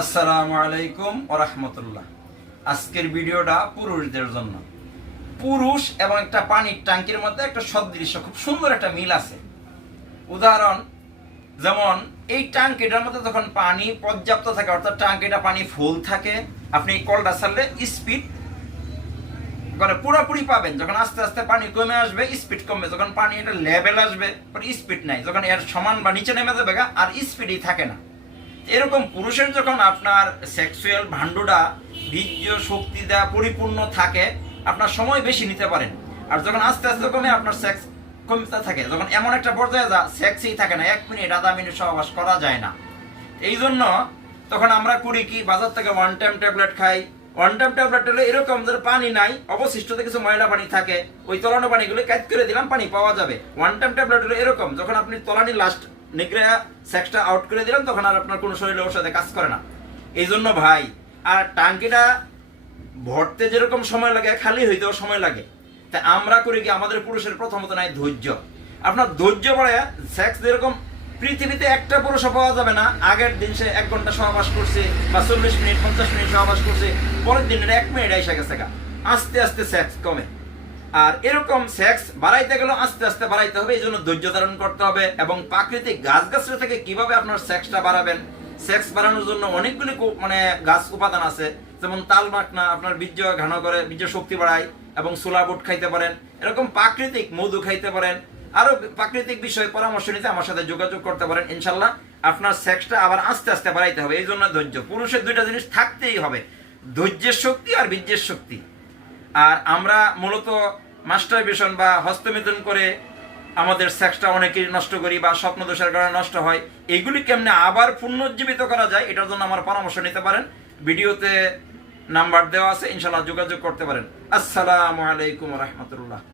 আসসালামু আলাইকুম ওয়া রাহমাতুল্লাহ। আজকের ভিডিওটা পুরুষদের জন্য। পুরুষ এবং একটা পানির ট্যাঙ্কির মধ্যে একটা সদৃশ্য খুব সুন্দর একটা মিল আছে। উদাহরণ যেমন এই ট্যাঙ্কিটার মধ্যে যখন পানি পর্যাপ্ত থাকে, অর্থাৎ ট্যাঙ্কিটা পানি ফুল থাকে, আপনি এই কলটা ছাড়লে স্পিড করে পুরোপুরি পাবেন। যখন আস্তে আস্তে পানি কমে আসবে স্পিড কমবে, যখন পানি এটা লেভেল আসবে স্পিড নাই, যখন এর সমান বা নিচে নেমে যাবে আর স্পিডই থাকে না। এরকম পুরুষের যখন আপনার সেক্সুয়াল ভান্ডুটা বীর্য শক্তি দেওয়া পরিপূর্ণ থাকে, আপনার সময় বেশি নিতে পারেন। আর যখন আস্তে আস্তে কমে আপনার সেক্স কমতে থাকে, যখন এমন একটা পর্যায়ে যা সেক্সই থাকে না, 1 মিনিট আধা মিনিট সহবাস করা যায় না। এই জন্য তখন আমরা করি কি, বাজার থেকে ওয়ান টাইম ট্যাবলেট খাই। ওয়ান টাইম ট্যাবলেট হলে এরকম যে পানি নাই, অবশিষ্টতে কিছু ময়লা পানি থাকে, ওই তলানো পানিগুলো কাজ করে দিলাম, পানি পাওয়া যাবে। ওয়ান টাইম ট্যাবলেট হলে এরকম, যখন আপনি তলানি লাস্ট নিগ্রে সেক্সটা আউট করে দিলাম, তখন আর আপনার কোনো শরীরে ওর সাথে কাজ করে না। এই জন্য ভাই, আর টাঙ্কিটা ভরতে যেরকম সময় লাগে খালি হইতেও সময় লাগে। তাই আমরা করি কি, আমাদের পুরুষের প্রথমত নাই ধৈর্য। আপনার ধৈর্য পড়ে সেক্স যেরকম পৃথিবীতে একটা পুরুষও পাওয়া যাবে না আগের দিন সে 1 ঘন্টা সহবাস করছে বা 40 মিনিট 50 মিনিট সহবাস করছে, পরের দিনের 1 মিনিট এসে গেছে। আস্তে আস্তে সেক্স কমে। আর এরকম সেক্স বাড়াইতে গেলে আস্তে আস্তে বাড়াইতে হবে, এই জন্য ধৈর্য ধারণ করতে হবে। এবং প্রাকৃতিক গাছগাছরা থেকে কিভাবে আপনার সেক্সটা বাড়াবেন, সেক্স বাড়ানোর জন্য অনেকগুলি গাছ উপাদান আছে। যেমন তাল মাখনা আপনার বীর্য ঘন করে, বীর্য শক্তি বাড়ায়, এবং সোলা বুট খাইতে পারেন। এরকম প্রাকৃতিক মধু খাইতে পারেন। আরো প্রাকৃতিক বিষয়ে পরামর্শ নিতে আমার সাথে যোগাযোগ করতে পারেন। ইনশাল্লাহ আপনার সেক্সটা আবার আস্তে আস্তে বাড়াইতে হবে। এই জন্য ধৈর্য, পুরুষের 2টা জিনিস থাকতেই হবে, ধৈর্যের শক্তি আর বীর্যের শক্তি। আর আমরা মূলত মাস্টারবেশন বা হস্তমিথুন করে আমাদের সেক্সটা অনেকেই নষ্ট করি, বা স্বপ্নদোষের কারণে নষ্ট হয়। এগুলি কেমনে আবার পুনর্জীবিত করা যায়, এটার জন্য আমার পরামর্শ নিতে পারেন। ভিডিওতে নাম্বার দেওয়া আছে, ইনশাল্লাহ যোগাযোগ করতে পারেন। আসসালামু আলাইকুম ওয়া রাহমাতুল্লাহ।